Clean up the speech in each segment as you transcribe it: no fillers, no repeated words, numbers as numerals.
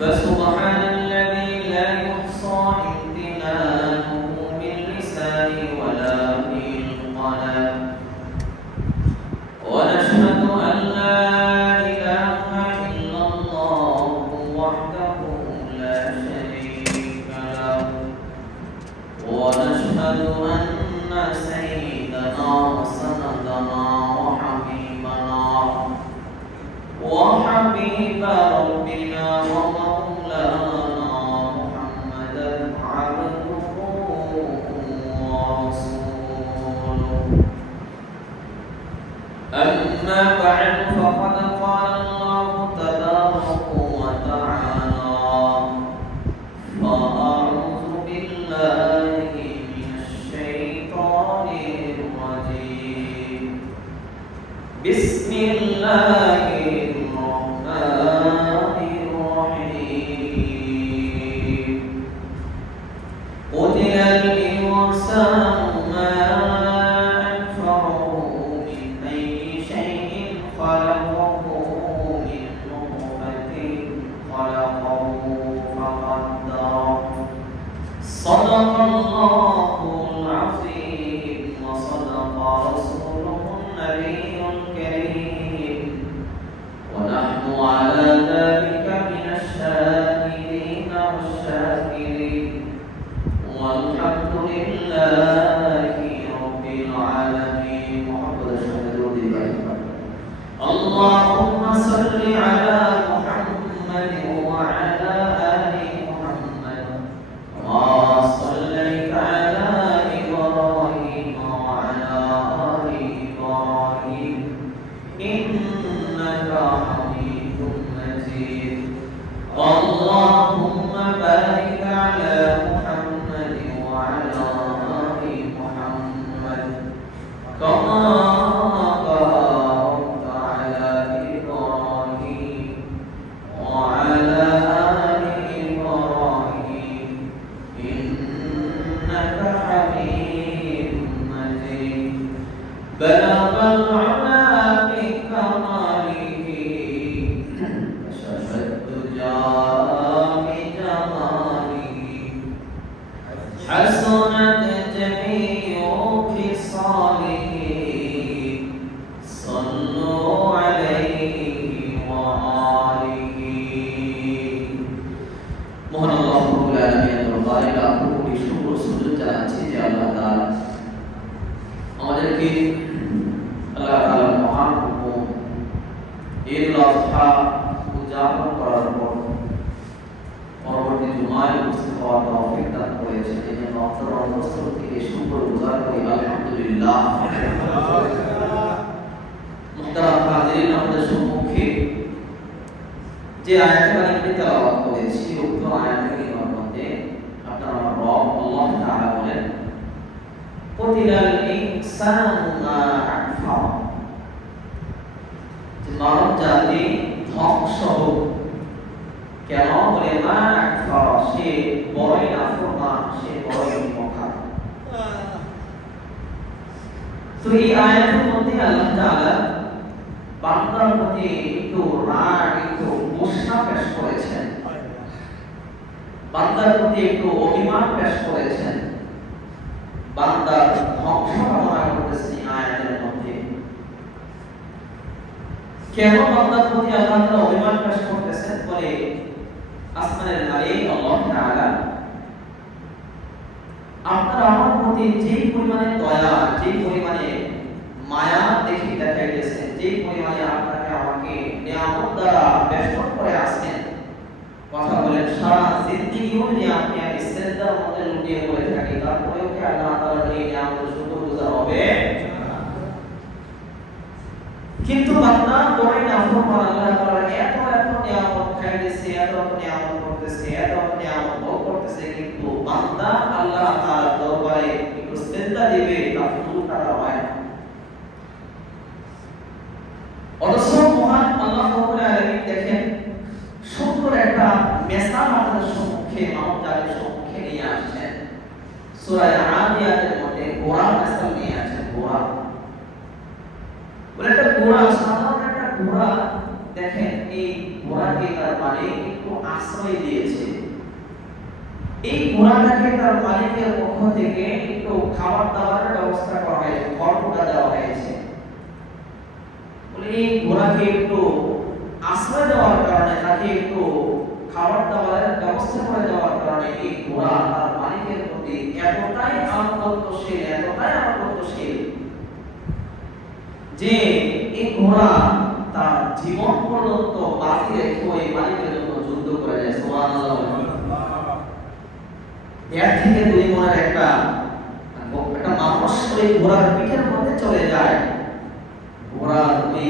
فسبحان الذي لا يحصى امتنانه باللسان ولا بالقلم ونشهد أن لا إله إلا الله وحده لا شريك له ونشهد أن سيدنا وسندنا وحبيب ربنا ومولانا محمدا عبده ورسوله أما بعد فقد قال الله تبارك وتعالى فأعوذ بالله من الشيطان الرجيم بسم الله قتل الإنسان ما أكفره من أي شيء خلقه من نطفة خلقه فقدره صدق الله العظيم وصدق رسوله النبي الكريم ونحن على ذلك من الشاهدين والشاكرين والحمد لله رب العالمين محمد شهد اللهم صل على محمد وعلى آل محمد كما صليت على إبراهيم وعلى آل إبراهيم إنك حميد مجيد اللهم بارك على محمد وعلى آل محمد كما باركت على إبراهيم وعلى آل إبراهيم إنك حميد مجيد بلغ العلا بكماله كشف الدجى بجماله حسنت جميع خصاله صلوا عليه وآله মহান আল্লাহ রাব্বুল আলামিনের দরবারে লাখো কোটি শুকর সুজুদ জানাচ্ছি যে আল্লাহ তাআলা আমাদেরকে আল্লাহ তাআলার মহান হুকুম ঈদুল আযহা উদযাপন করার পর পরবর্তী জুমায় উপস্থিত হওয়ার তৌফিক দান করেছেন এই জন্য অন্তর থেকে শুকর গুজার করি আলহামদুলিল্লাহ। মুহতারাম হাজিরিন, আমাদের সম্মুখে যে আয়াত কারিমাটি তেলাওয়াত করেছি উক্ত আয়াত কারিমার মধ্যে আপনার আমার রব আল্লাহ তাআলা বলেন কুতিলাল ইনসানু মা আকফার, যে মানব জাতি ধ্বংস হোক কেন বলে মা আকফার, সে বড়ই নাফরমান, সে বড়ই মুখা। তো এই আয়াতের মধ্যে আল্লাহ তাআলা বান্দার প্রতি একটু রাগ, একটু গোসা পেশ করেছেন, বান্দার প্রতি একটু অভিমান পেশ করেছেন, বান্দার ধ্বংস কামনা করতেছেন আয়াতের মধ্যে। কেন বান্দার প্রতি আল্লাহ তাআলা অভিমান পেশ করতেছেন বলে আসমানের মালিক আল্লাহ তাআলা আপনার আমার প্রতি যে পরিমাণে দয়া, যে পরিমাণে মায়া দেখাইতেছেন, যে পরিমাণে আপনাকে আমাকে নিয়ামত দ্বারা বেষ্টন করে আসেন, কথা বলেন সারা জিন্দেগিও যদি আপনি আমি সিজদার মধ্যে লুটিয়ে পড়ে থাকি, তারপরেও কি আল্লাহ তাআলার এই নিয়ামতের শুকরগুজার হবে? কিন্তু বান্দা বড়ই নাফরমান, আল্লাহ তাআলা এত নিয়ামত খাইতেছে, এত নিয়ামত করতেছে, এত নিয়ামত ভোগ করতেছে, কিন্তু বান্দা আল্লাহ তাআলার দরবারে একটু সিজদা দিবে তা ফুল কাটা হয় না। অথচ মহান আল্লাহ রাব্বুল আলামিন দেখেন সুন্দর একটা মেসাল আমাদের সম্মুখে, মানব জাতির সম্মুখে নিয়ে আসছেন। সূরা আদিয়াতের মধ্যে ঘোড়া মেসাল নিয়ে আসছেন। ঘোড়া বলে একটা ঘোড়া, সাধারণ একটা ঘোড়া, দেখেন এই ঘোড়াকে তার মালিক একটু আশ্রয় দিয়েছে। এই ঘোড়াটাকে তার মালিকের পক্ষ থেকে একটু খাবার দাবারের ব্যবস্থা করা হয়েছে, খড়কুটা দেওয়া হয়েছে। বলে এই ঘোড়াকে একটু আশ্রয় দেওয়ার কারণে, তাকে একটু খাবার দাবারের ব্যবস্থা করে দেওয়ার কারণে এই ঘোড়া তার মালিকের প্রতি এতটাই আনুগত্যশীল যে এই ঘোড়া তার জীবন পর্যন্ত বাজি রেখে ওই মালিকের জন্য যুদ্ধ করে যায়। সুবহানাল্লাহ। দেড় থেকে 2 মনের একটা মানুষ ওই ঘোড়ার পিঠের মধ্যে চলে যায়। ঘোড়ার ওই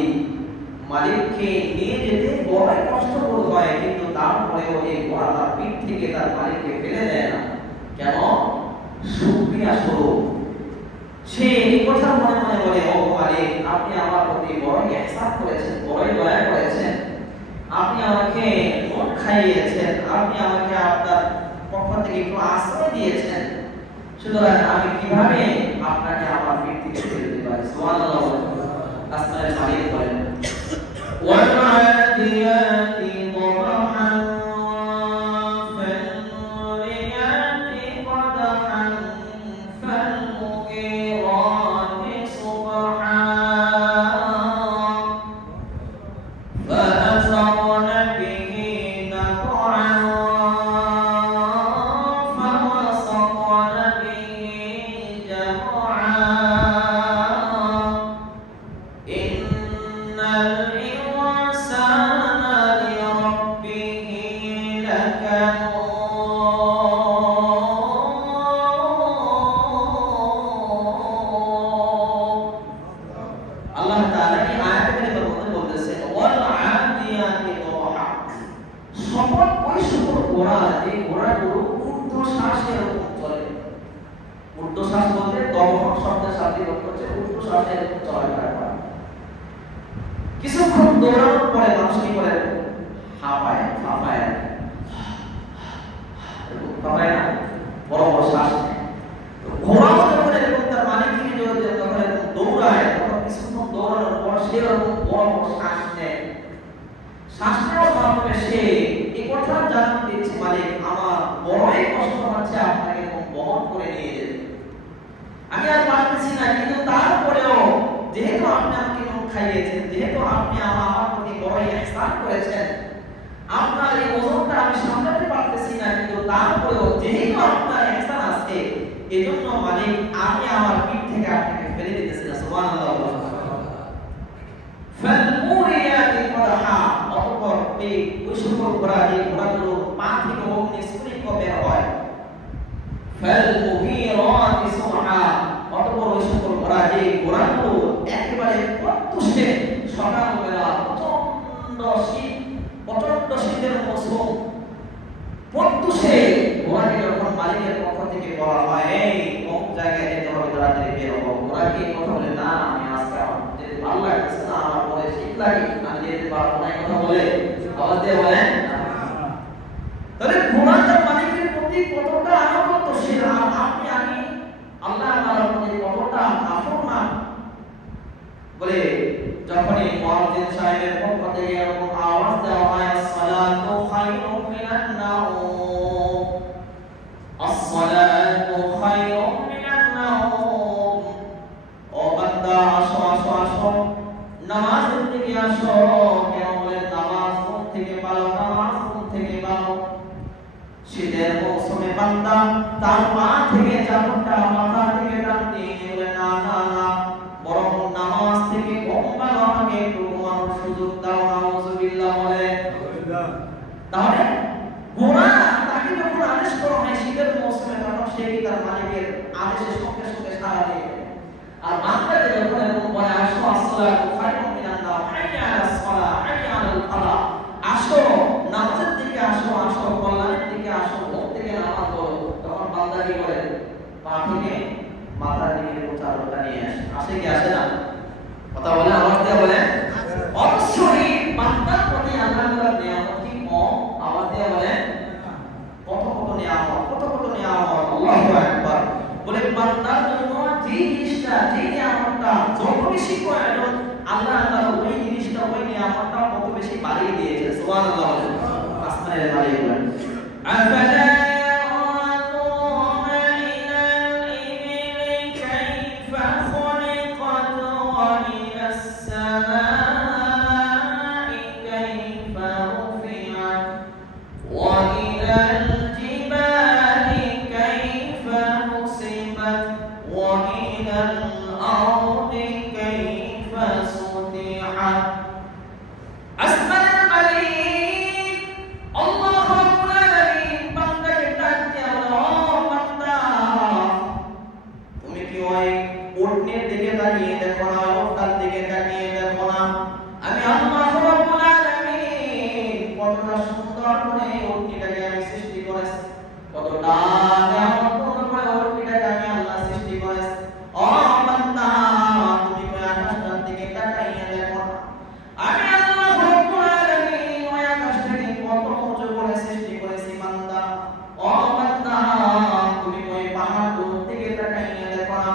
মালিককে নিয়ে যেতে বড়ই কষ্টবোধ হয়, কিন্তু তারপরেও এই ঘোড়া তার পিঠ থেকে তার মালিককে ফেলে দেয় না। কেন? শুকরিয়া স্বরূপ। সে এই কথা মনে মনে বলে, ও মালিক, আপনি আমার প্রতি বড়ই ইহসান করেছেন, বড়ই দয়া করেছেন, আপনি আমাকে মুখ খাইয়েছেন, আপনি আমাকে আপনার পক্ষ থেকে একটু আশ্রয় দিয়েছেন, সুতরাং আমি কিভাবে আপনাকে আমার পিঠ থেকে ফেলে দিতে পারি? সুবহানাল্লাহ। আসমানের মালিক বলেন, والعاديات ضبحا فالموريات قدحا فالمغيرات صبحا فأثرن به نقعا فوسطن به جمعا إن الإنسان لربه لكنود। আল্লাহ তাআলা এই আয়াতের মধ্যে বলতেছেন, ওয়াল আদিয়াতি দবহা, শপথ ওই সকল ঘোড়া যে ঘোড়াগুলো ঊর্ধ্বশ্বাসে এরকম চলে। ঊর্ধ্বশ্বাস বলতে দবহ শব্দের সাথে অর্থ হচ্ছে ঊর্ধ্বশ্বাসে এরকম চলাফেরা করা। কিছুক্ষণ দৌড়ানোর পরে মানুষ কি করে? হাঁপায় না, বড় বড় শ্বাস নেয়। তো ঘোড়াও যখন এরকম তার মালিককে নিয়ে যখন এরকম দৌড়ায়, তখন কিছুক্ষণ দৌড়ানোর পর সে এরকম বড় বড় শ্বাস নেয়। শ্বাস নেওয়ার মাধ্যমে সে এই কথা জানান দিচ্ছে, মালিক, আমার বড়ই কষ্ট হচ্ছে আপনাকে এরকম বহন করে নিয়ে যেতে, আমি আর পারতেছি না, কিন্তু তারপরেও যেহেতু আপনি আমাকে মুখ খাইয়েছেন, যেহেতু আপনি আমার প্রতি বড় ইহসান করেছেন, আপনার এই ওজনটা আমি সামলাতে পারতেছি না, কিন্তু তারপরেও যেহেতু আপনার ইহসান আছে, এজন্য মালিক আমি আমার পিঠ থেকে আপনাকে ফেলে দিতেছি না। সুবহানাল্লাহ। ফালমুরিয়াতি কদহা, অতঃপর এই ওই সকল ঘোড়া, যে ঘোড়াগুলো পা থেকে অগ্নিস্ফুলিঙ্গ বের হয়, ফালমুগীরাতি সুবহা, অতঃপর ওই সকল ঘোড়া, যে ঘোড়াগুলো একেবারে প্রত্যুষে সকালবেলা প্রচন্ড শীতের মৌসুম, প্রত্যুষে ঘোড়াকে যখন মালিকের পক্ষ থেকে বলা হয়, এই কোন জায়গায় যেতে হবে, তাড়াতাড়ি বের হবো, ঘোড়াকে কথা বলে, না আমি আজকে যেতে ভালো লাগছে না, আমার পরে শীত লাগে, আমি যেতে পারবো না, কথা বলে, আওয়াজ দিয়ে বলেন। তাহলে ঘোড়া তার মালিকের প্রতি কতটা আনুগত্যশীল, আর আপনি আমি আল্লাহ তাআলার প্রতি কতটা নাফরমান। বলে যখনই মুয়াজ্জিন সাহেবের পক্ষ থেকে এরকম আওয়াজ দেওয়া হয়, আসসালাতু খায়রুম মিনান নাওম, আসসালাতু খায়রুম মিনান নাওম, ও বান্দা আসো আসো আসো, নামাজের দিকে আসো। কেন বলে? নামাজ ঘুম থেকে পালো, নামাজ ঘুম থেকে পালো। শীতের মৌসুমে বান্দা তার পা থেকে চাদরটা মাথা থেকে টানতে বলে, না না না, বরং নামাজ থেকে ঘুম ভালো, আমাকে একটু ঘুমানোর সুযোগ দাও। নাউযুবিল্লাহ বলে। তাহলে ঘোড়া তাকে যখন আদেশ করা হয় শীতের মৌসুমে, তখন সে কি তার মালিকের আদেশের সঙ্গে সঙ্গে সাড়া দেয়। আর বান্দাকে যখন এরকম বলে, আসো, আসসালাতু খায়রুম মিনান নাওম, হাইয়া আলাস সালাহ, হাইয়া আলাল ফালাহ, আসো নামাজের দিকে আসো, আসো কল্যাণের দিকে আসো, ঘুম থেকে নামাজ পড়ো, তখন বান্দা কি করে? পা থেকে মাথার দিকে চাদরটা নিয়ে আসে কি আসে না? কথা বলে, আওয়াজ দিয়ে বলে। অবশ্যই বান্দার প্রতি আল্লাহর নিয়ামত কি কম? আওয়াজ দিয়ে বলে, কত কত নিয়ামত, কত কত নিয়ামত। আল্লাহু আকবার। বলে বান্দার জন্য যে জিনিসটা, যে নিয়ামতটা যত বেশি প্রয়োজন, আল্লাহ আফালা ইয়ানজুরুনা ইলাল ইবিলি কাইফা খুলিকাত ওয়া ইলাস সামাই কাইফা রুফিআত ওয়া ইলাল জিবালি কাইফা নুসিবাত ওয়া ইলাল আরদি কাইফা সুতিহাত। আসমানের মালিক আল্লাহ রাব্বুল আলামিন বান্দাকে ডাক দিয়ে বলে, ও বান্দা, তুমি কি ওই উটনির দিকে তাকিয়ে দেখো না, উটটার দিকে তাকিয়ে দেখো না? আমি আল্লাহ রাব্বুল আলামিন কতটা সুন্দর করে উটনিটাকে আমি সৃষ্টি করেছি, কতটা কেমন করে উটনিটাকে আমি আল্লাহ সৃষ্টি করেছি। ও বান্দা, তুমি কি আকাশটার দিকে তাকিয়ে দেখো না? আমি আল্লাহ রাব্বুল আলামিন ওই আকাশটাকে কত উঁচু করে সৃষ্টি করেছি বান্দা। ও বান্দা, তুমি ওই পাহাড়গুলোর দিকে তাকিয়ে দেখো না?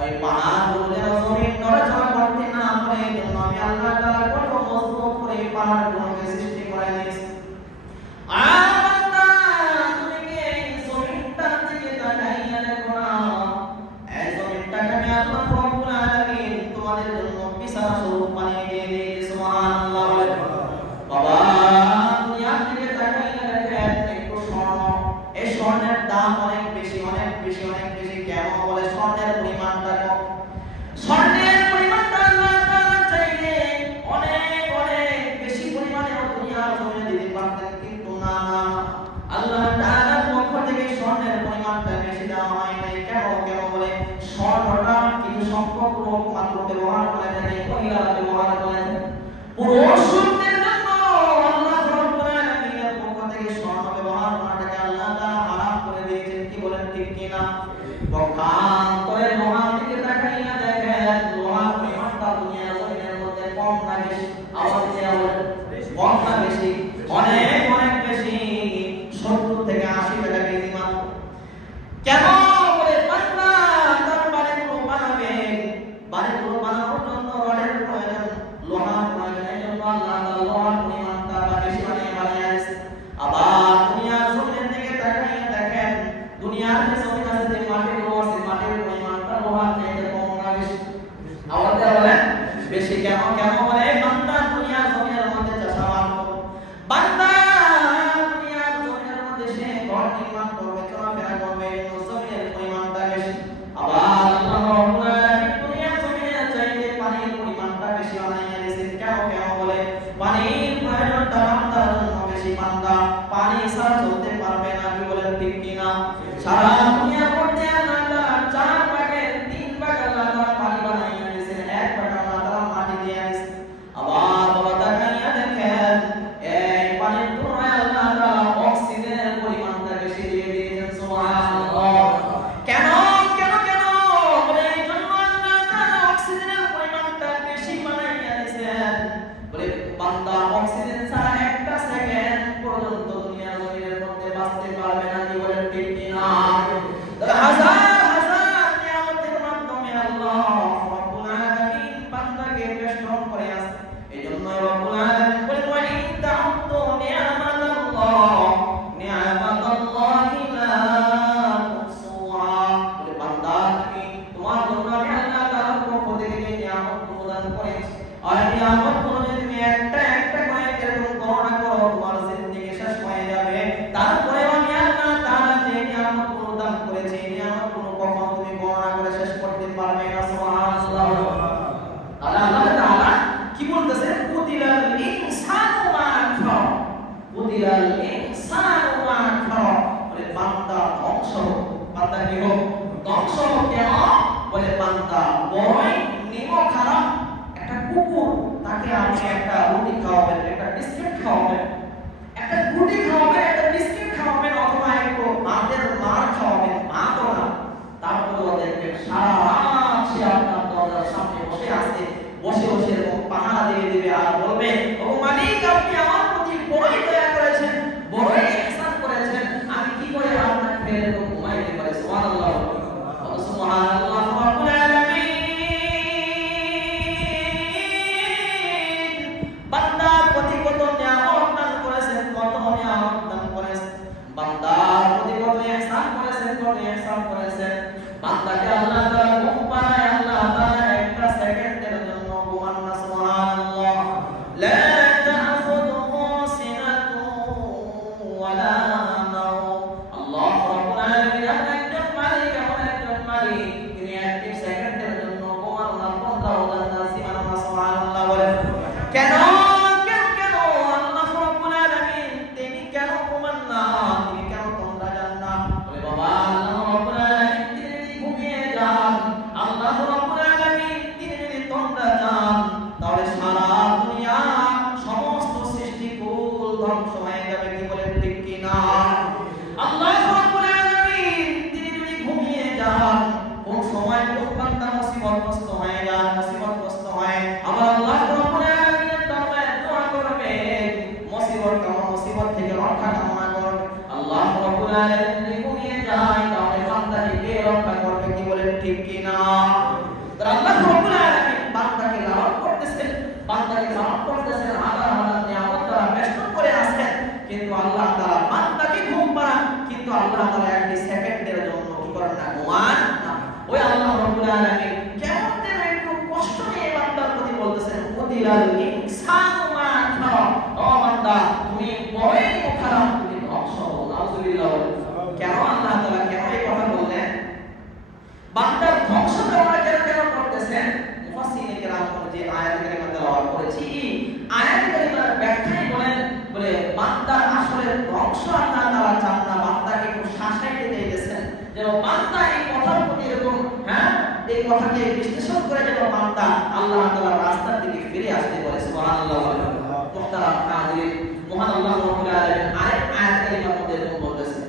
ওই পাহাড়গুলো যেন জমিন নড়াচড়া করতে না পারে, এই জন্য আমি আল্লাহ তাআলা কত মজবুত করে এই পাহাড়গুলোকে সৃষ্টি করে দিয়েছি। বান্দা, তুমি কি এই জমিনটার দিকে তাকিয়ে দেখো না? এই জমিনটাকে আমি আল্লাহ রাব্বুল আলামিন তোমাদের জন্য বিশাল স্বরূপ বানিয়ে দিয়েছি। সুবহানাল্লাহ। বাবা, দুনিয়ার দিকে তাকিয়ে দেখেন একটু স্বর্ণ, এই স্বর্ণের দাম অনেক বেশি, অনেক বেশি, অনেক বেশি। কেন বলে? স্বর্ণের পরিমাণটা কম। স্বর্ণের পরিমাণটা আল্লাহ তাআলা চাইলে অনেক অনেক বেশি পরিমাণে দুনিয়ার জমিনে দিতে পারতেন, কিন্তু না, আল্লাহ তাআলার পক্ষ থেকে স্বর্ণের পরিমাণটা বেশি দেওয়া হয় নাই। কেন বলে? স্বর্ণটা কিছু সংখ্যক লোক মাত্র ব্যবহার করে থাকে, মহিলারা ব্যবহার করে থাকে। পুরুষ লোকদের জন্য আল্লাহ রাব্বুল আলামিনের পক্ষ থেকে স্বর্ণ ব্যবহার করাটাকে আল্লাহ তাআলা হারাম করে দিয়েছেন। কি বলেন, ঠিক কি না? পক্ষান্তরে লোহার দিকে তাকাইয়া দেখেন, লোহার পরিমাণটা দুনিয়ার জমিনের মধ্যে কম না বেশি? আওয়াজ দিয়ে বলেন, কম না বেশি? অনেক অনেক বেশি, 70 থেকে 80 টাকা কেজি মাত্র। কেন বলে? বান্দা, তার বাড়িগুলো বানাবেন, বাড়িগুলো বানানোর জন্য রডের প্রয়োজন, লোহার প্রয়োজন। এই জন্য আল্লাহ তাআলা লোহার পরিমাণটা বেশি বানিয়ে দিয়েছে। আবার দুনিয়ার জমিনের দিকে তাকাইয়া দেখেন, দুনিয়ার যে জমিন আছে, যে মাটিগুলো আছে, মাটির পরিমাণটা লোহার চাইতে কম না বেশি? আওয়াজ দিয়ে বলেন, বেশি। কেন বলে? বান্দা, দুনিয়ার জমিনের মধ্যে চাষাবাদ করো, বান্দা দুনিয়ার জমিনের মধ্যে সে ঘর নির্মাণ করবে, চলাফেরা করবে, এই জন্য জমিনের পরিমাণটা বেশি। আবার আল্লাহ রাব্বুল আলামিন দুনিয়ার জমিনের চাইতে পানির পরিমাণটা বেশি বানাইয়া দিয়েছেন। কেন বলে? পানির প্রয়োজনটা বান্দার জন্য বেশি। বান্দা পানি ছাড়া চলতে পারবে না। কি বলেন, ঠিক কি না? সারা দুনিয়ার মধ্যে আল্লাহ তাআলা 4 ভাগের 3 ভাগ আল্লাহ তাআলা পানি বানাইয়া দিয়েছেন, 1 ভাগ আল্লাহ তাআলা মাটি দিয়ে দিয়েছেন। আবার বাবা তাকাইয়া দেখেন, এই পানির তুলনায় আল্লাহ তাআলা অক্সিজেনের পরিমাণটা বেশি দিয়ে দিয়েছেন। সুবহানাল্লাহ। কেন বলে? এই জন্য আল্লাহ তাআলা অক্সিজেনের পরিমাণটা বেশি বানাইয়া দিয়েছেন। বলে বান্দা অক্সিজেন ছাড়া একটা সেকেন্ড পর্যন্ত দুনিয়ার জমিনের মধ্যে বাঁচতে পারবে না। কি বলেন, ঠিক কি না? হাজার হাজার নিয়ামতের মাধ্যমে আল্লাহ রাব্বুল আলামিন বান্দাকে বেষ্টন করে আছে। এজন্য রাব্বুল আলামিন বলেন, ওয়া ইন তা'উদ্দু নি'মাতাল্লাহি লা তুহসুহা। বলে বান্দা, তুমি তোমার জন্য আমি আল্লাহ তাআলার পক্ষ থেকে যে নিয়ামত প্রদান করেছি, আর নিয়ামতগুলো যদি তুমি একটা একটা করে এরকম গণনা করো, তোমার জিন্দেগি শেষ হয়ে যাবে। তারপরেও আমি আল্লাহ তাআলা যে নিয়ামতগুলো দান করেছি, এই নিয়ামতগুলো কখনো তুমি গণনা করে শেষ করতে পারবে না। সুবহানাল্লাহ। আল্লাহ তাআলা কি বলতেছেন? কুতিলাল ইনসানু মা আকফার, কুতিলাল ইনসানু মা আকফার। বলে বান্দা ধ্বংস হোক। বান্দা কি হোক? ধ্বংস হোক। কেন বলে? বান্দা বড়ই নিমক খারাপ। একটা কুকুর, তাকে আপনি একটা রুটি খাওয়াবেন, একটা বিস্কিট খাওয়াবেন, একটা রুটি খাওয়াবেন, একটা বিস্কিট খাওয়াবেন, অথবা একটু ভাতের মার খাওয়াবেন, ভাতও না, তারপরেও দেখবেন সারা রাত সে আপনার দরজার সামনে বসে আছে, বসে বসে এরকম পাহারা দিয়ে দিবে আর বলবে, ও মালিক, আপনি আমার প্রতি বড়ই দয়া করেছেন, বড়ই ইহসান করেছেন, আমি কি করে আপনাকে ফেলে এরকম ঘুমাইতে পারি? সুবহানাল্লাহ। সুবহানাল্লাহ। রাব্বুল আলামিন বান্দার প্রতি কত নিয়ামত দান করেছেন, কত নিয়ামত দান ولا نوم আল্লাহ রাব্বুল আলামিন এমন একজন মালিক তিনি একটি সেকেন্ডের জন্য ঘুমান না বান্দা ওদের নাসিমান সুবহানাল্লাহ বলেন কেন আল্লাহ রাব্বুল আলামিন তিনি কেন ঘুমান না তিনি কেন তোমরা জান না বলে বাবা আল্লাহ রাব্বুল আলামিন তিনি যদি ঘুমিয়ে যান আল্লাহ রাব্বুল আলামিন তিনি যদি তোমরা যান তাহলে সারা দুনিয়া সমস্ত সৃষ্টিকুল ধ্বংস হয়ে যাবে কি বলেন ঠিক কি না আল্লাহ রাব্বুল আলামিন তিনি যদি ঘুমিয়ে যান কোন সময় কোন বান্দা মুসিবতগ্রস্ত হয়ে যায় মুসিবতগ্রস্ত হয় আমার আল্লাহ রাব্বুল আলামিনের দরবারে দোয়া করবে মুসিবত থেকে রক্ষা কামনা করবে আল্লাহ রাব্বুল আলামিন যদি ঘুমিয়ে যায় তাহলে বান্দাকে কে রক্ষা করবে কি বলেন ঠিক কি না আল্লাহ রাব্বুল আলামিন বান্দাকে লালন করতেছেন হাজার হাজার নিয়ামত দ্বারা বেষ্টন করে আছেন কিন্তু আল্লাহ তাআলা বান্দাকে ঘুম পাড়ান কিন্তু আল্লাহ তাআলা একটি সেকেন্ডের জন্য কি করেন না ঘুমান না ওই আল্লাহ রাব্বুল আলামিন কেমন যেন একটু কষ্ট নিয়ে বান্দার প্রতি বলতেছেন কুতিলাল ইনসানু মা কাফারা ও বান্দা তুমি বড়ই খারাপ তুমি ধ্বংস হও নাউজুবিল্লাহ কেন আল্লাহ তাআলা কেন এই কথা বললেন বান্দার ধ্বংস কেন করতেছেন মুফাসসিরিনে কেরাম যে আয়াত কারিমা তেলাওয়াত করেছি আয়াত কারিমার ব্যাখ্যায় বলে বান্দার আসলে ধ্বংস আল্লাহ তাআলা চান না বান্দাকে একটু শাসাইতে দিয়েছেন যেন বান্দা এই কথার প্রতি এরকম এই কথাকে বিশ্লেষণ করে যেন বান্দা আল্লাহ তাআলার রাস্তার দিকে ফিরে আসতে পারে সুবহানাল্লাহ মুহতারাম হাজিরিন মহান আল্লাহ রাব্বুল আলামিন আয়াত কারিমার মধ্যে এরকম বলতেছেন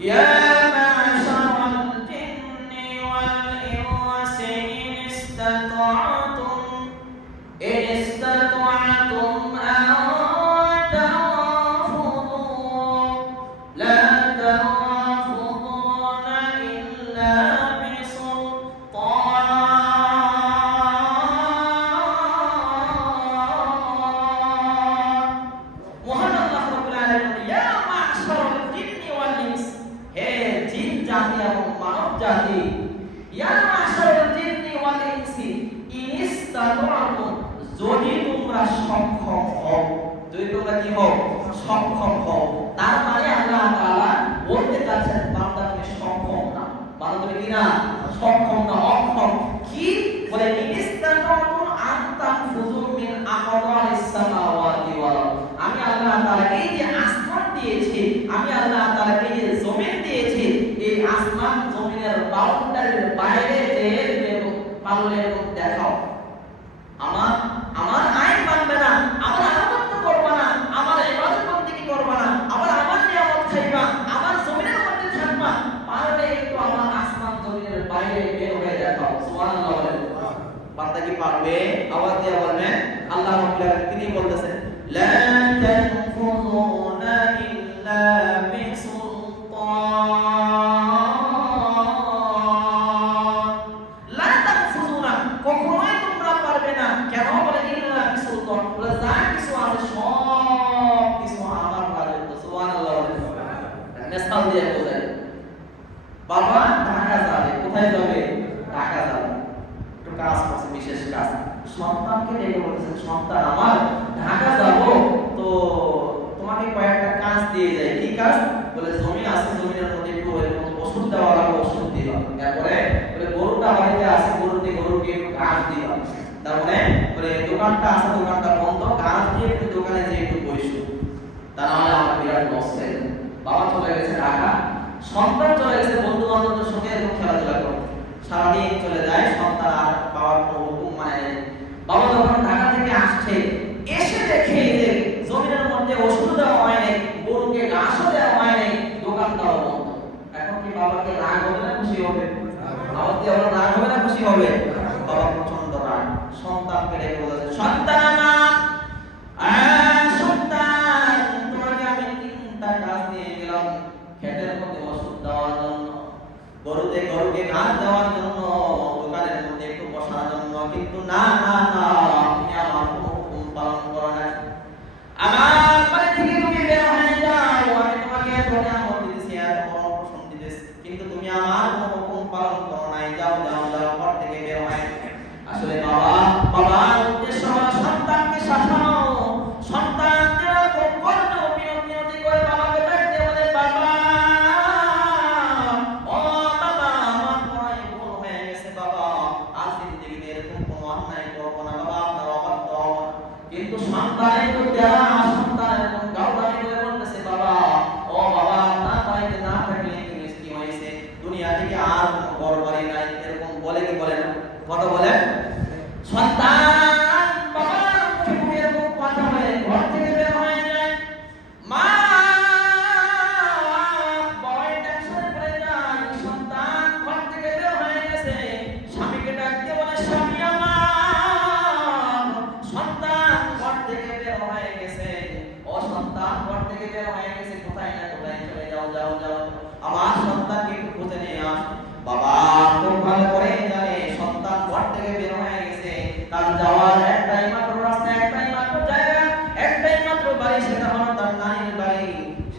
ইয়া মা'শারাল জিন্নি ওয়াল ইনসি ইন استطعتم أن تنفذوا لا تنفذون إلا بسلطان মহান আল্লাহ রাব্বুল আলামিন ইয়া মা'শারাল জিন্নি ওয়াল ইনস হে জিন জাতি এবং মানব জাতি ইয়া মা'শারাল জিন্নি ওয়াল ইনসি যদি তোমরা সক্ষম হও যদি তোমরা কি হও সক্ষম হও তার মানে আল্লাহ তাআলা বলতে চাচ্ছেন বান্দা তুমি সক্ষম না বান্দা তুমি কি না সক্ষম না অক্ষম কি বলে ইনিস্তাতুম আনতাম ফুজুর মিন আকদারিস সামাওয়াতি ওয়াল আমি আল্লাহ তাআলা এই যে আসমান দিয়েছি আমি আল্লাহ তাআলা এই যে জমিন দিয়েছি এই আসমান জমিনের বাউন্ডারির বাইরে যে পারলে দেখাও আমার আইন মানবে না আমার আনুগত্য করবে না আমার ইবাদত বন্দেগী করবে না আমার নিয়ামত খাইবা আমার জমিনের মধ্যে থাকবা পারলে একটু আমার আসমান জমিনের বাইরে বের হয়ে দেখাও সুবহানাল্লাহ বলেন বান্দা কি পারবে আওয়াজ দিয়ে বলবেন আল্লাহ রাব্বুল আলামিন তিনি বলতেছেন লা তানফুযুনা ইল্লা বিসুলতান লা তানফুযুনা কখনোই তোমরা পারবে না কেন বলে ইল্লা বিসুলতান বলে যা কিছু আছে সব কিছু আমার রাজত্ব সুবহানাল্লাহ মিসাল দিয়ে বোঝায় বাবা ঢাকা যাবে কোথায় যাবে ঢাকা যাবে একটু কাজ আছে বিশেষ কাজ সন্তানকে ডেকে বলতেছেন সন্তান আমার ঢাকা যাব তো তোমাকে কয়েকটা কাজ দিয়ে যায় কি কাজ বলে জমি আছে জমির মধ্যে একটু এরকম ওষুধ দেওয়া লাগবে ওষুধ দিবা তারপরে বলে গরুটা বাড়িতে আছে গরুকে একটু ঘাস দিবা তারপরে বলে দোকানটা আছে দোকানটা বন্ধ ঘাস দিয়ে একটু দোকানে যে একটু বসো তা না হলে আমার বিরাট লস হয়ে যাবে বাবা চলে গেছে ঢাকা সন্তান চলে গেছে বন্ধু বান্ধবদের সঙ্গে এরকম খেলাধুলা করতে সারাদিন চলে যায় সন্তান আর বাবার কোনো হুকুম মানে বাবা যখন ঢাকা থেকে আসছে এসে দেখে যে জমিনের মধ্যে ওষুধ দেওয়া হয়নি গরুকে ঘাসও দেওয়া হয়নি দোকানটাও বন্ধ এখন কি বাবাকে রাগ হবে না খুশি হবে বাবা কি আবার রাগ হবে না খুশি হবে বাবা প্রচন্ড রাগ সন্তানকে ডেকে বলেছে সন্তান সন্তান তোমাকে আমি তিনটা কাজ দিয়ে গেলাম ক্ষেতের মধ্যে ওষুধ দেওয়ার জন্য গরুকে ঘাস দেওয়ার জন্য দোকানের মধ্যে একটু বসার জন্য কিন্তু না তুমি আমার কোনো হুকুম পালন করো না আমার বাড়ি থেকে তুমি বের হয়ে যাও আমি তোমাকে এত নিয়ামত দিতেছি এত বড় প্রশংসা দিতেছি কিন্তু তুমি আমার কোনো হুকুম পালন করো নাই যাও ঘর থেকে বের হয়ে আসলে বাবার উদ্দেশ্য হলো সন্তানকে শাসানো সন্তান যেন কর্ম বিনতি করে বাবাকে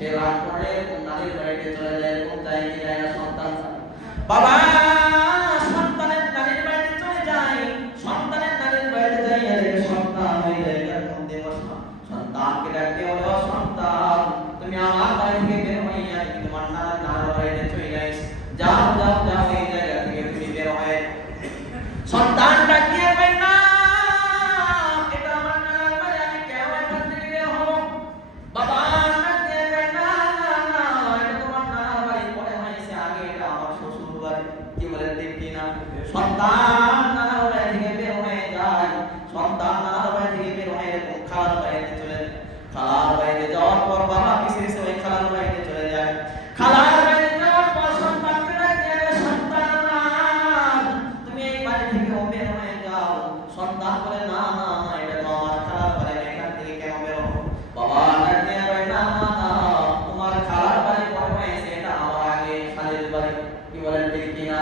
সে রাগ করে নানির বাড়িতে চলে যায়, এরকম যায় কি যায় না সন্তান? বাবা সন্তানের নানির বাড়িতে চলে যায়, সন্তানের নানির বাড়িতে যাই এদিকে সন্তান হয়ে যায় এরকম দেবস সন্তানকে ডাকতে বলে, ও সন্তান তুমি আমার বাড়ি থেকে বের হইয়া তুমি তোমার নানার বাড়িতে চলে যাইস, যাও যাও যাও এই জায়গা থেকে তুমি বের হয়ে। সন্তান ডাকিয়ে কয় না, এটা আমার নানার বাড়ি, আমি কেন এখান থেকে বের হব? বাবা ডাকিয়ে কয় না না না, এটা তোমার নানার বাড়ি, মনে হয়েছে আগে এটা আমার শ্বশুর বাড়ি। কি বলেন ঠিক কি না? সন্তান নানার বাড়ি থেকে বের হয়ে যায়, সন্তান নানার বাড়ি থেকে বের হয়ে এরকম খালার বাড়িতে চলে যায়। খালার বাড়িতে যাওয়ার পর বাবা পিছে পিছে ওই খালার বাড়িতে চলে যায়। খালার বাড়িতে যাওয়ার পর সন্তানকে ডাকিয়ে কয়, সন্তান তুমি এই বাড়ি থেকে বের হয়ে যাও। সন্তান বলে, না না না, এটা তো আমার খালার বাড়ি, এখান থেকে কেন বের হবো? বাবা ডাকিয়ে কয়, না না না, তোমার খালার বাড়ি পরে হয়েছে, এটা আমার আগে খালের বাড়ি। কি বলেন ঠিক কি না?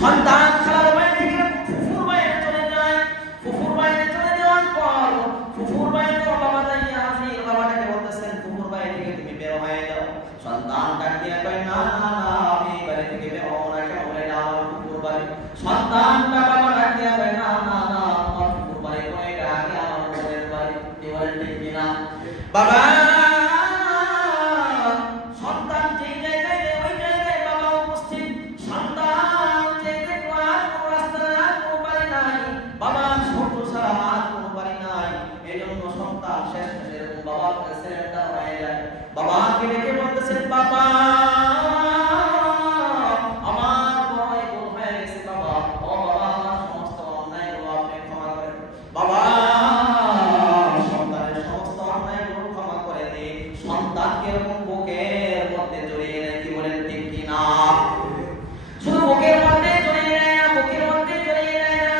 সন্তান খালার বাড়ি থেকে ফুফুর বাড়িতে চলে যায়। ফুফুর বাড়িতে চলে যাওয়ার পর ফুফুর বাড়িতে বাবা যাইয়া হাজির, বাবাটাকে বলতেছেন ফুফুর বাড়ি থেকে তুমি বের হয়ে যাও। সন্তান ডাকিয়ে কয়, না না না, আমি এই বাড়ি থেকে বের হবো না, কেন বলে এটা আমার ফুফুর বাড়ি। সন্তানটা বাবা ডাকিয়ে কয়, না না না, তোমার ফুফুর বাড়ি নয়, এটা আগে আমার বোনের বাড়ি। কি বলেন ঠিক কি না? বাবা সন্তান যেই জায়গায় যায় ওই জায়গায় বাবা উপস্থিত। সন্তান যে দেখলো আর কোনো রাস্তা নাই, আর কোনো বাড়ি নাই, বাবা ছোট ছাড়া আর কোনো বাড়ি নাই। এই জন্য সন্তান শেষ মেশে এরকম বাবার কাছে সারেন্ডার হয়ে যায়। বাবাকে ডেকে বলতেছেন, বাবা আমার বড়ই ভুল হয়ে গেছে বাবা, ও বাবা আমার সমস্ত অন্যায়গুলো আপনি ক্ষমা করেন। বাবা সন্তানের সমস্ত অন্যায়গুলো ক্ষমা করে দিন। সন্তানকে এরকম বুকের মধ্যে জড়িয়ে নেয়। কি বলেন ঠিক কি না? শুধু বুকের মধ্যে জড়িয়ে নেয় না, বুকের মধ্যে জড়িয়ে নেয় না,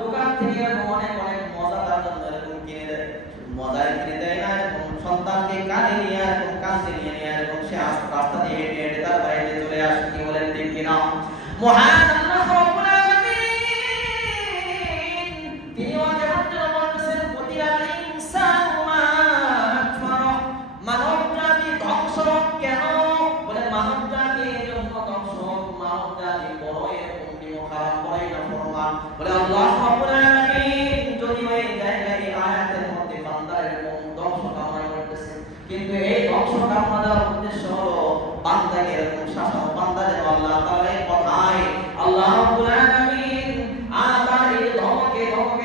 দোকান থেকে অনেক অনেক মজা তার জন্য এরকম কিনে দেয়। মজায় কিনে দেয় না, এরকম সন্তানকে কানে নিয়ে এরকম কাঁধে নিয়ে নিয়ে এরকম সে রাস্তা দিয়ে হেঁটে হেঁটে তার বাড়িতে চলে আসে। কি বলেন ঠিক কি না? মহান আল্লাহ রাব্বুল আলামিন তিনি আমাদের জন্য বলতেছেন, কুতিলাল ইনসানু মা আকফারা, মানব জাতি ধ্বংস কেন? বলে মানব জাতি এর জন্য ধ্বংস, মানব জাতি বড় এরকম নিমখারাম, বড়ই নাফরমান। বলে আল্লাহ রাব্বুল আলামিন যদি ওই জায়গায় আয়াতের মধ্যে বান্দার এরকম ধ্বংস কামনা করতেছেন, কিন্তু এই ধ্বংস কামনার উদ্দেশ্য হলো বান্দাকে এরকম শাসন, বান্দা যেন আল্লাহ তাআলা এই কথায় আল্লাহ রাব্বুল আলামিন তার এই ধমকে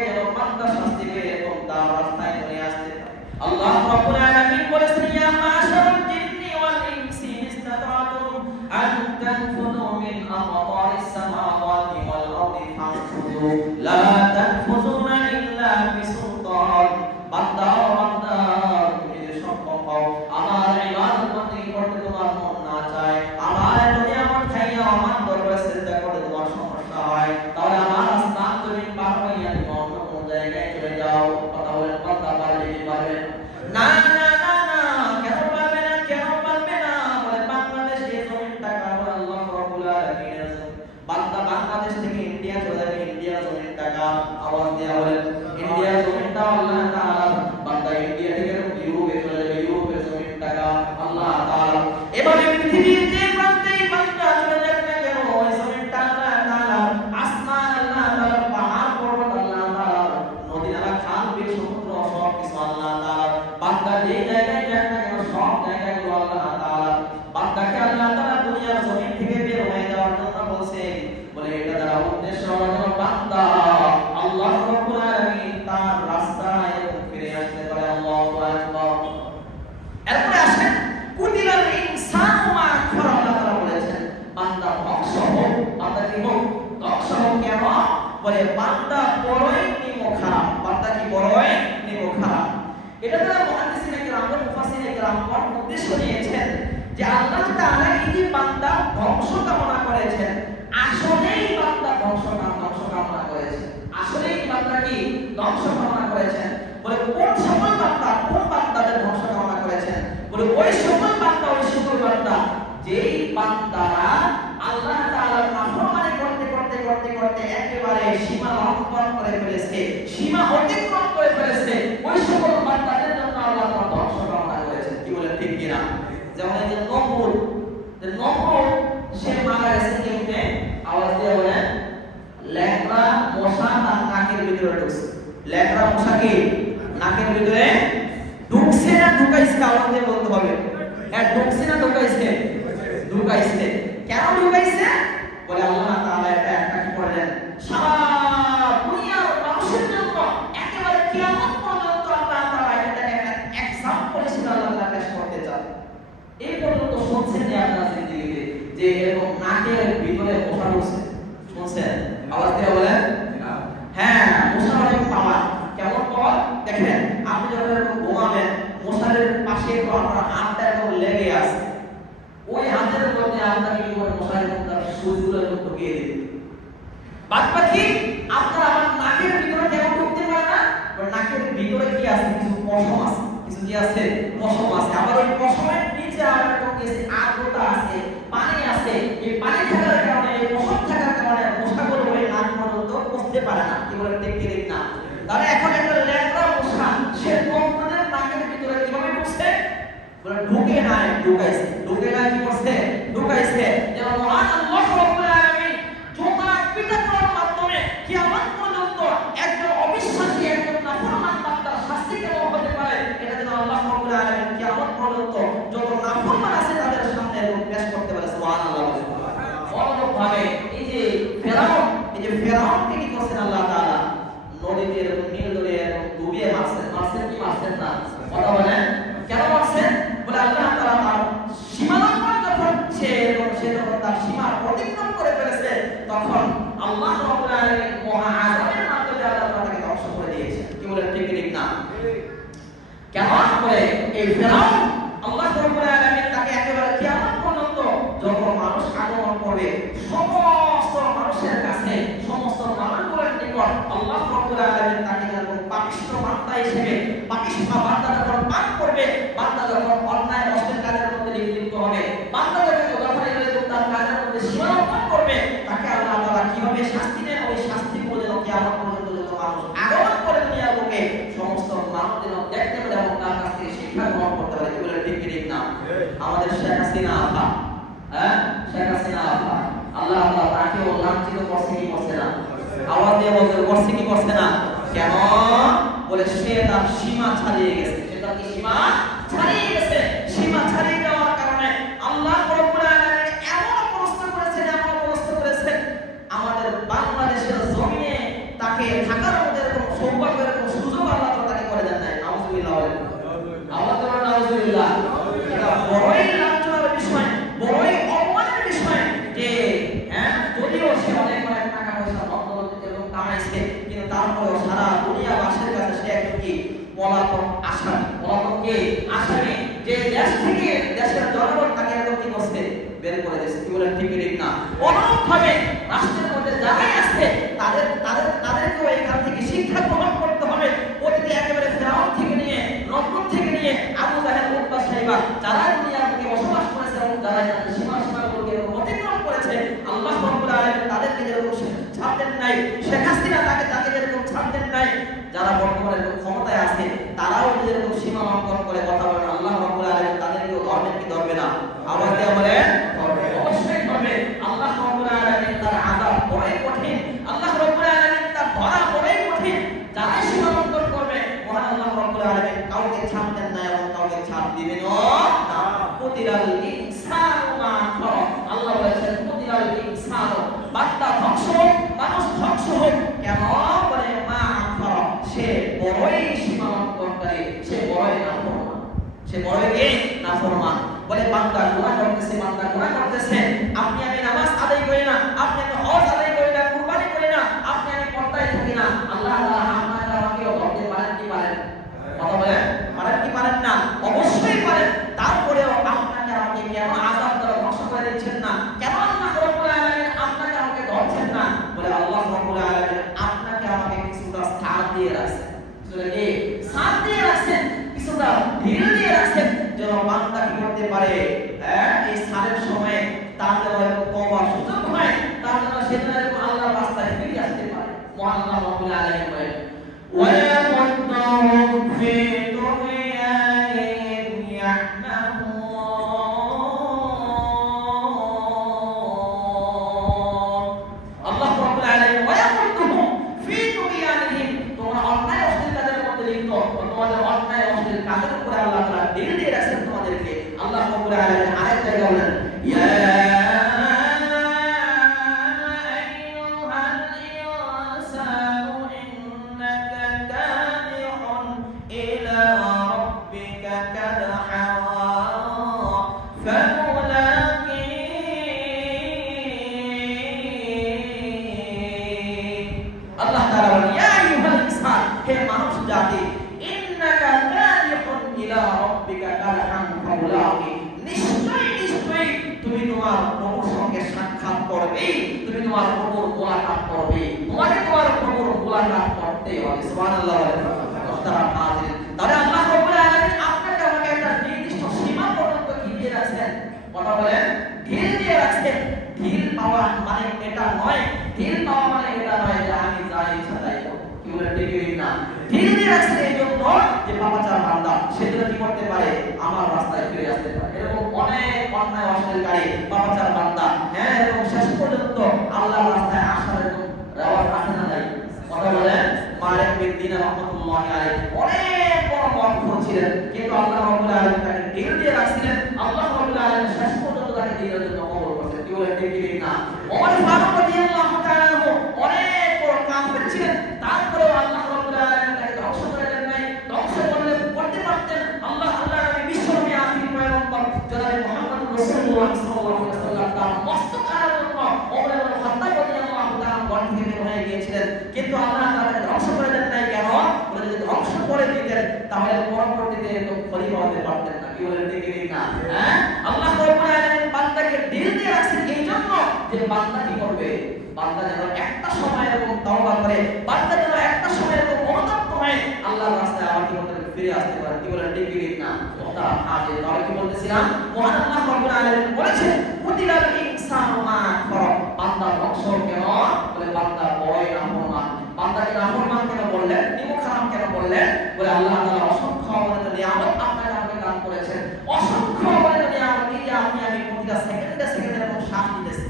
যেন বান্দা শাস্তি পেয়ে এবং তার রাস্তায় চলে আসতে পারে। আল্লাহ রাব্বুল আলামিন বলেছেন, ইয়া মাশারাল জিন্নি ওয়াল ইনসি ইসতাতাতুম আন তানফুযু মিন আকতারিস সামাওয়াতি ওয়াল আরদি ফানফুযু লা তানফুযুনা ইল্লা বিসুলতান। বান্দা বান্দা তুমি যে সক্ষম হও আমার ইবাদত বন্দেগী করতে, তোমার মন না চায়, আমার যদি আমার খাইয়া আমার দরবারে সিজদা করতে তোমার সমস্যা হয়, তাহলে আমার আসমান জমিন পার হইয়া তুমি অন্য কোন জায়গায় চলে যাও। কথা বলেন, বান্দা পারবে কি পারবে না? না না না না, কেন পারবে না? কেন পারবে না? বলে বাংলাদেশ এই জমিনটা কার? আল্লাহ রাব্বুল আলামিনের জমিন। বান্দা বাংলাদেশ থেকে ইন্ডিয়া চলে যাবে, ইন্ডিয়ার জমিনটা কার? আওয়াজ দিয়ে বলেন, ইন্ডিয়ার জমিনটা আল্লাহ তাআলার। বান্দা ইন্ডিয়া থেকে ইউরোপে চলে যাবে, ইউরোপের জমিনটা কার? আল্লাহ তাআলা। এভাবে পৃথিবীর যে প্রান্তেই বান্দা চলে যাবে না কেন, ওই জমিনটা আল্লাহ তাআলার। আসমান আল্লাহ তাআলার, পাহাড় পর্বত আল্লাহ তাআলার, নদী নালা খাল বিল সমুদ্র সব কিছু আল্লাহ তাআলার। বান্দা যে জায়গায় যাক না কেন সব জায়গাগুলো আল্লাহ তাআলার। বান্দাকে আল্লাহ তাআলা দুনিয়ার জমিন থেকে বের হয়ে যাওয়ার জন্য বলছে। বলে এটা দ্বারা উদ্দেশ্য হলো বান্দা আল্লাহ রাব্বুল আলামিন তার রাস্তায় ফিরে আসতে পারে। আল্লাহু আকবার। এরপরে আসেন কুতিলাল ইনসানু মা আকফারা, আল্লাহ তাআলা বলেছেন বান্দা ধ্বংস হোক, বান্দা কি হোক? ধ্বংস হোক। কেন? বলে বান্দা বড়ই নিমখারাম। বান্দা কি বড়ই নিমখারাম? এটা দ্বারা মুহাদ্দিসিনে কিরাম, মুফাসসিরিনে কিরাম উদ্দেশ্য নিয়েছেন যে আল্লাহ তাআলা এই যে বান্দা ধ্বংস কামনা করেছেন, আসলেই বান্দা ধ্বংস কামনা করেছেন। আসলেই বান্দা কি ধ্বংস কামনা করেছেন? বলে কোন সকল বান্দা, কোন বান্দাদের ধ্বংস কামনা করেছেন? বলে ওই সকল বান্দা যেই বান্দারা আল্লাহ তাআলার নাফরমানি করতে একেবারে সীমা লঙ্ঘন করে ফেলেছে, সীমা অতিক্রম করে ফেলেছে, ওই সকল বান্দাদের জন্য আল্লাহ তাআলা ধ্বংস কামনা করেছেন। কি বলেন ঠিক কি না? যেমন যেমন এই যে নমরুদ, সে মারা গেছে কেমনে? আওয়াজ দিয়ে বলেন, ল্যাংড়া মশা তার নাকের ভিতরে ঢুকছে। ল্যাংড়া মশা কি নাকের ভিতরে ঢুকছে না ঢুকাইছে? আওয়াজ দিয়ে বলতে হবে। হ্যাঁ, ঢুকছে না ঢুকাইছে? ঢুকাইছে। কেন ঢুকাইছে? বলে আল্লাহ তাআলা এটা একটা কি করলেন, সারা দুনিয়ার মানুষের জন্য একেবারে কিয়ামত পর্যন্ত আল্লাহ তাআলা এটাকে একটা এক্সাম্পল হিসেবে আল্লাহ তাআলা পেশ করতে চান। এই পর্যন্ত শুনছেন যে আপনারা জিন্দেগিতে যে এরকম নাকের ভিতরে মশা ঢুকছে? শুনছেন? আওয়াজ দিয়ে বলেন। হ্যাঁ, মশা অনেক পাওয়ার। কেমন পাওয়ার দেখেন, আপনি যখন এরকম ঘুমাবেন, মশারের পাশে তো আপনার হাতটা এরকম লেগে আছে, ওই হাতের মধ্যে আপনাকে কি করে মশারের মধ্যে সুইচগুলো ঢুকিয়ে দিবে। বাদ বাকি আপনার আমার নাকের ভিতরে কেমন ঢুকতে পারে না? নাকের ভিতরে কি আছে? কিছু পশম আছে। কিছু কি আছে? পশম আছে। আবার ওই পশমের নিচে আবার কিছু আর্দ্রতা আছে, পানি আছে। এই পানি থাকার কারণে, এই পশম থাকার কারণে মশাগুলো ওই নাক পর্যন্ত পৌঁছতে পারে না। কি বলে ঠিক না? তাহলে এখন একটা ল্যাংড়া মশা সে কোমরের নাকের ভিতরে কিভাবে ঢুকছে? বলে ঢুকে নাই, ঢুকাইছে। ঢুকে নাই কি করছে? ঢুকাইছে। যেন মহান আল্লাহ রাব্বুল আলামিন জোতা পিটা করার মাধ্যমে কিয়ামত পর্যন্ত একজন অবিশ্বাসী, একজন নাফরমান বান্দার শাস্তি কেমন হতে পারে, এটা যেন আল্লাহ রাব্বুল আলামিন কিয়ামত পর্যন্ত যত নাফরমান আছে তাদের সামনে এরকম পেশ করতে পারে। সুবহানাল্লাহ। অনুরূপভাবে এই যে ফেরাউনকে কি করছেন আল্লাহ তাআলা? নদীতে এরকম নীল দরে এরকম ডুবিয়ে মারছেন। মারছেন কি মারছেন না? কথা বলেন। কেন মারছেন? বলে আল্লাহ তাআলা তার সীমালঙ্ঘন যখন সে যখন তার সীমা অতিক্রম করে ফেলেছে, তখন আল্লাহ রাব্বুল আলামিন মহা আযাবের মাধ্যমে আল্লাহ তাআলা তাকে ধ্বংস করে দিয়েছেন। কি বলেন ঠিক না? কেমন করে এই ফেরাউন আল্লাহ রাব্বুল আলামিন তাকে একেবারে কিয়ামত পর্যন্ত যত মানুষ আগমন করবে, সমস্ত মানুষের কাছে, সমস্ত মানুষের নিকট আল্লাহ রাব্বুল আলামিন তাকে যখন পাপিষ্ঠ বান্দা হিসেবে, পাপিষ্ঠ বান্দা যখন পাপ করবে, বান্দা যখন অন্যায় অশ্লীল কাজের মধ্যে লিপ্ত হবে, বান্দা যখন তার কাজের মধ্যে সীমালঙ্ঘন করবে, তাকে আল্লাহ তাআলা কিভাবে শাস্তি দেন, ওই শাস্তি বলে কিয়ামত পর্যন্ত যত মানুষ আগমন করে দুনিয়ার বুকে, সমস্ত মানুষ যেন দেখতে পারে এবং তার কাছ থেকে শিক্ষা গ্রহণ করতে পারে। কি বলে ঠিক না? আমাদের শেখ হাসিনা আপা, হ্যাঁ, শেখ হাসিনা আপা, আল্লাহ তাআলা তাকেও লাঞ্ছিত করছে কি করছে না? আওয়াজ দিয়ে বলতে করছে কি করছে না? কেন? বলে সে তার সীমা ছাড়িয়ে গেছে। সে তার কি সীমা ছাড়িয়ে গেছে? সীমা ছাড়িয়ে যাওয়ার কারণে আল্লাহ রাব্বুল আলামিন এমন অবস্থা করেছেন, আমাদের বাংলাদেশের জমিনে তাকে থাকার মতো এরকম সৌভাগ্য, এরকম সুযোগ আল্লাহ তাআলা তাকে করে দেন নাই। নাউজুবিল্লাহ। আল্লাহ তাআলা নাউজুবিল্লাহ। এটা বড়ই লাঞ্ছনার বিষয়, বড়ই অপমানের বিষয় যে যদিও সে অনেক টাকা পয়সা এবং কামাইছে, কিন্তু তারপরেও সারা দুনিয়াবাসীর কাছে সে একজন কি পলাতক আসামি। পলাতক কে? আসামি। যে দেশ থেকে দেশের জনগণ তাকে একদম কি করছে? বের করে দিয়েছে। কি বলেন ঠিক না? অনুরূপভাবে রাষ্ট্রের মধ্যে যারাই আছে তাদেরকেও এখান থেকে শিক্ষা গ্রহণ করতে হবে। অতীতে একেবারে ফেরাউন থেকে নিয়ে, নমরুদ থেকে নিয়ে আবু জাহেল, উতবা, সাইবা যারা দুনিয়ার বুকে বসবাস করেছে এবং যারা তাদের সীমাগুলোকে অতিক্রম করেছে, আল্লাহ রাব্বুল আলামিন তাদেরকে যেরকম ছাড় দেন নাই, শেখ হাসিনা তাকে যেরকম ছাড় দেন নাই, যারা বর্তমানে ক্ষমতায় আছে তারাও যেরকম সীমা লঙ্ঘন করে কথা বলেন, আল্লাহ রাব্বুল আলামিন তাদেরকেও ধরবেন কি ধরবে না? আওয়াজ দিয়ে বলেন, অবশ্যই ধরবে। আল্লাহ রাব্বুল আলামিন তার আযাব বড়ই কঠিন, আল্লাহ রাব্বুল আলামিন তার ধরা বড়ই কঠিন। যারা সীমা লঙ্ঘন করবে, মহান আল্লাহ রাব্বুল আলামিন কাউকে ছাড় দেন না এবং কাউকে ছাড় দিবেন না। কুতিলাল ইনসানু মা কাফারা। আল্লাহ বলেছেন কুতিলাল ইনসানু, বান্দা ধ্বংস হোক, মানুষ ধ্বংস হোক। কেন? বলে মা কাফারা, সে বড়ই সীমা লঙ্ঘনকারী, সে বড়ই নাফরমান। সে বড়ই নাফরমান। বলে বান্দা গুনাহ করতেছে, আপনি আমি নামাজ আদায় করি না, আপনি আমি হজ আদায় করি না, কুরবানি করি না, আপনি আমি পর্দায় থাকি না, আল্লাহ তাআলা আপনাকে আমাকেও ধরতে পারেন কি পারেন? কথা বলেন, পারেন কি পারেন না? অবশ্যই পারেন। তারপরেও আপনাকে আমাকে কেন আযাব দ্বারা ধ্বংস করে দিচ্ছেন না? কেন আল্লাহ রাব্বুল আলামিন আপনাকে আমাকে ধরছেন না? বলে আল্লাহ রাব্বুল আলামিন আপনাকে আমাকে কিছুটা ছাড় দিয়ে রাখছেন। কিছুটা কি ছাড় দিয়ে রাখছেন, কিছুটা ঢিল দিয়ে রাখছেন, যেন বান্দা কি করতে পারে, এই ছাড়ের সময় তার যেন তওবার সুযোগ হয়, তার যেন সেটা আল্লাহর রাস্তায় ফিরে আসতে পারে। মহান আল্লাহ রাব্বুল আলামিন বলেন, وَيَمُدُّهُمْ فِي طُغْيَانِهِمْ يَعْمَهُونَ। আরেক জায়গায় বলেন ইয়া আমার রাস্তায় ফিরে আসতে পারে। এরকম অনেক অন্যায় অশ্লীলকারী পাপাচার বান্দা এবং শেষ পর্যন্ত আল্লাহর রাস্তায় আসার এরকম রেওয়াজ আছে না নাই? কথা বলেন মালিক বিন দিনার রাহমাতুল্লাহি আলাইহি অনেক বড় মনফুর ছিলেন, কিন্তু আল্লাহ রাব্বুল আলামিন তাকে দিল দিয়ে রাখছিলেন। আল্লাহ রাব্বুল আলামিন শেষ পর্যন্ত তাকে দিনের জন্য কবুল করেছেন। কি বলেন ঠিক না? ওমর ফারুক রাদিয়াল্লাহু তাআলা অনেক বড় কাফির ছিলেন, তারপরেও আল্লাহ রাব্বুল আলামিন তাকে ধ্বংস করে দেন নাই। ধ্বংস করতে পারতেন। আল্লাহ নবী বিশ্বনবী আখির পয়গম্বর জনাবে মুহাম্মদ রাসূলুল্লাহ সাল্লাল্লাহু আলাইহি ওয়াসাল্লাম তার মস্তক কাটার জন্য ওমর ইবনে খাত্তাব রাদিয়াল্লাহু তাআলা ঘর থেকে বের হয়ে গিয়েছিলেন, কিন্তু আল্লাহ তাআলা ধ্বংস করে দেন নাই। কেন? বলে যদি ধ্বংস করে দিতেন তাহলে পরবর্তীতে এরকম খলিফা হতে পারতেন না। কি বলেন ঠিক না? আল্লাহ রাব্বুল আলামিন বান্দাকে দিল দিয়ে রাখছেন এই জন্য যে বান্দা কি করবে, বান্দা যেন একটা সময় এরকম তওবা করে, বান্দা যেন একটা সময় এরকম অনুতপ্ত হয় আল্লাহর রাস্তায় আবার কি করতে ফিরে আসতে পারে। কি বলেন ঠিক না? ওটা আজে তাহলে কি বলতেছিলাম, মহান আল্লাহ রাব্বুল আলামিন বলেছেন কুতিলাল ইনসানু মা কাফারা, বান্দা ধ্বংস কেন? বলে বান্দা বড়ই নাফরমান। বান্দাকে নাফরমান কেন বললেন, নিমক হারাম কেন বললেন? বলে আল্লাহ তাআলা অসংখ্য অগণিত নিয়ামত আপনাকে আমাকে দান করেছেন, অসংখ্য অগণিত নিয়ামত দিয়ে আমি প্রতিটা সেকেন্ডে এরকম শ্বাস নিতেছি,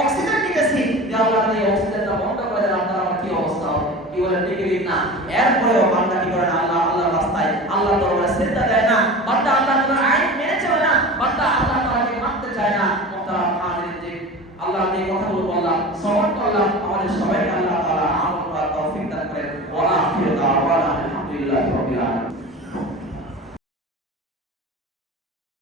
অক্সিজেন নিতেছি, যে আল্লাহ এই অক্সিজেনটা বন্ধ করে দেন আপনার আমার কি অবস্থা হবে? কি বলেন ঠিক না? এরপরেও বান্দা কি করেন? আল্লাহর রাস্তায় আল্লাহর দরবারে সিজদা দেয় না, বান্দা আল্লাহর আইন মেনে চলে না, বান্দা আল্লাহ তাআলাকে মানতে চায় না। মুহতারাম হাজিরিন, যে আল্লাহ যে কথাগুলো বললাম শ্রবণ করলাম, আমাদের সবাইকে আল্লাহ তাআলা আমল করার তৌফিক দান করেন। ওয়া আখিরু দাওয়ানা আলহামদুলিল্লাহি রাব্বিল আলামিন।